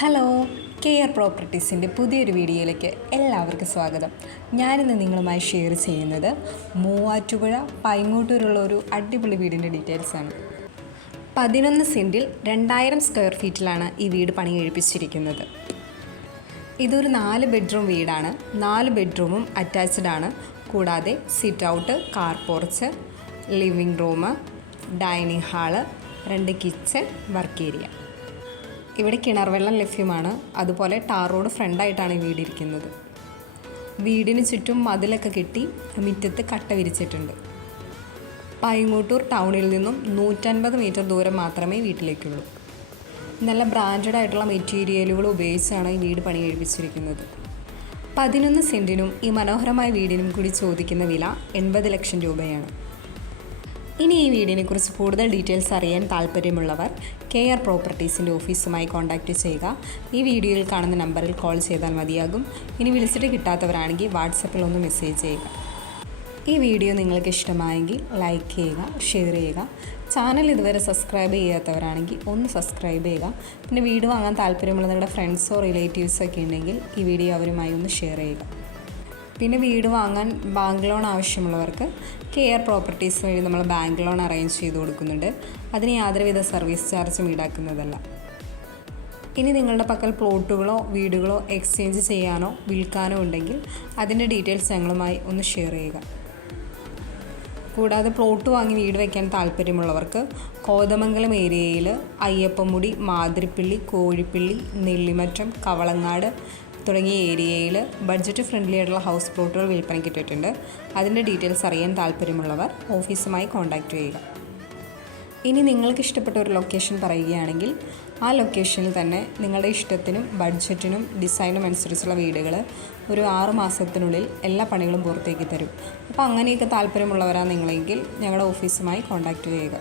Hello, care പ്രോപ്പർട്ടീസിൻ്റെ പുതിയൊരു വീഡിയോയിലേക്ക് എല്ലാവർക്കും സ്വാഗതം. ഞാനിന്ന് നിങ്ങളുമായി ഷെയർ ചെയ്യുന്നത് മൂവാറ്റുപുഴ പൈങ്ങോട്ടൂരുള്ള ഒരു അടിപൊളി വീടിൻ്റെ ഡീറ്റെയിൽസാണ്. 11 സെൻറ്റിൽ 2000 സ്ക്വയർ ഫീറ്റിലാണ് ഈ വീട് പണി കഴിപ്പിച്ചിരിക്കുന്നത്. ഇതൊരു 4 ബെഡ്റൂം വീടാണ്. 4 ബെഡ്റൂമും അറ്റാച്ച്ഡ് ആണ്. കൂടാതെ sit out, car porch, living room, dining hall, 2 kitchen, work area. ഇവിടെ കിണർ വെള്ളം ലഭ്യമാണ്. അതുപോലെ ടാർ റോഡ് ഫ്രണ്ടായിട്ടാണ് ഈ വീടിരിക്കുന്നത്. വീടിന് ചുറ്റും മതിലൊക്കെ കെട്ടി മുറ്റത്ത് കട്ട വിരിച്ചിട്ടുണ്ട്. പൈങ്ങോട്ടൂർ ടൗണിൽ നിന്നും 150 മീറ്റർ ദൂരം മാത്രമേ വീട്ടിലേക്കുള്ളൂ. നല്ല ബ്രാൻഡഡ് ആയിട്ടുള്ള മെറ്റീരിയലുകൾ ഉപയോഗിച്ചാണ് ഈ വീട് പണി കഴിപ്പിച്ചിരിക്കുന്നത്. 11 സെൻറ്റിനും ഈ മനോഹരമായ വീടിനും കൂടി ചോദിക്കുന്ന വില 80 ലക്ഷം രൂപയാണ്. ഇനി ഈ വീടിനെക്കുറിച്ച് കൂടുതൽ ഡീറ്റെയിൽസ് അറിയാൻ താല്പര്യമുള്ളവർ കെയർ പ്രോപ്പർട്ടീസിൻ്റെ ഓഫീസുമായി കോൺടാക്റ്റ് ചെയ്യുക. ഈ വീഡിയോയിൽ കാണുന്ന നമ്പറിൽ കോൾ ചെയ്താൽ മതിയാകും. ഇനി വിളിച്ചിട്ട് കിട്ടാത്തവരാണെങ്കിൽ വാട്സപ്പിൽ ഒന്ന് മെസ്സേജ് ചെയ്യുക. ഈ വീഡിയോ നിങ്ങൾക്ക് ഇഷ്ടമായെങ്കിൽ ലൈക്ക് ചെയ്യുക, ഷെയർ ചെയ്യുക. ചാനൽ ഇതുവരെ സബ്സ്ക്രൈബ് ചെയ്യാത്തവരാണെങ്കിൽ ഒന്ന് സബ്സ്ക്രൈബ് ചെയ്യുക. പിന്നെ വീട് വാങ്ങാൻ താല്പര്യമുള്ള നിങ്ങളുടെ ഫ്രണ്ട്സോ റിലേറ്റീവ്സോ ഒക്കെ ഉണ്ടെങ്കിൽ ഈ വീഡിയോ അവരുമായി ഒന്ന് ഷെയർ ചെയ്യുക. പിന്നെ വീട് വാങ്ങാൻ ബാങ്ക് ലോൺ ആവശ്യമുള്ളവർക്ക് കെയർ പ്രോപ്പർട്ടീസ് വഴി നമ്മൾ ബാങ്ക് ലോൺ അറേഞ്ച് ചെയ്ത് കൊടുക്കുന്നുണ്ട്. അതിന് യാതൊരുവിധ സർവീസ് ചാർജും ഈടാക്കുന്നതല്ല. ഇനി നിങ്ങളുടെ പക്കൽ പ്ലോട്ടുകളോ വീടുകളോ എക്സ്ചേഞ്ച് ചെയ്യാനോ വിൽക്കാനോ ഉണ്ടെങ്കിൽ അതിൻ്റെ ഡീറ്റെയിൽസ് ഞങ്ങളുമായി ഒന്ന് ഷെയർ ചെയ്യുക. കൂടാതെ പ്ലോട്ട് വാങ്ങി വീട് വയ്ക്കാൻ താല്പര്യമുള്ളവർക്ക് കോതമംഗലം ഏരിയയിൽ അയ്യപ്പമുടി, മാതിരിപ്പള്ളി, കോഴിപ്പള്ളി, നെല്ലിമറ്റം, കവളങ്ങാട് തുടങ്ങിയ ഏരിയയിൽ ബഡ്ജറ്റ് ഫ്രണ്ട്ലി ആയിട്ടുള്ള ഹൗസ് പ്ലോട്ടുകൾ വിൽപ്പനയ്ക്ക് ഇട്ടിട്ടുണ്ട്. അതിൻ്റെ ഡീറ്റെയിൽസ് അറിയാൻ താല്പര്യമുള്ളവർ ഓഫീസുമായി കോൺടാക്റ്റ് ചെയ്യുക. ഇനി നിങ്ങൾക്ക് ഇഷ്ടപ്പെട്ട ഒരു ലൊക്കേഷൻ പറയുകയാണെങ്കിൽ ആ ലൊക്കേഷനിൽ തന്നെ നിങ്ങളുടെ ഇഷ്ടത്തിനും ബഡ്ജറ്റിനും ഡിസൈനും അനുസരിച്ചുള്ള വീടുകൾ ഒരു 6 മാസത്തിനുള്ളിൽ എല്ലാ പണികളും പൂർത്തിയാക്കി തരും. അപ്പോൾ അങ്ങനെയൊക്കെ താല്പര്യമുള്ളവരാണ് നിങ്ങളെങ്കിൽ ഞങ്ങളുടെ ഓഫീസുമായി കോൺടാക്റ്റ് ചെയ്യുക.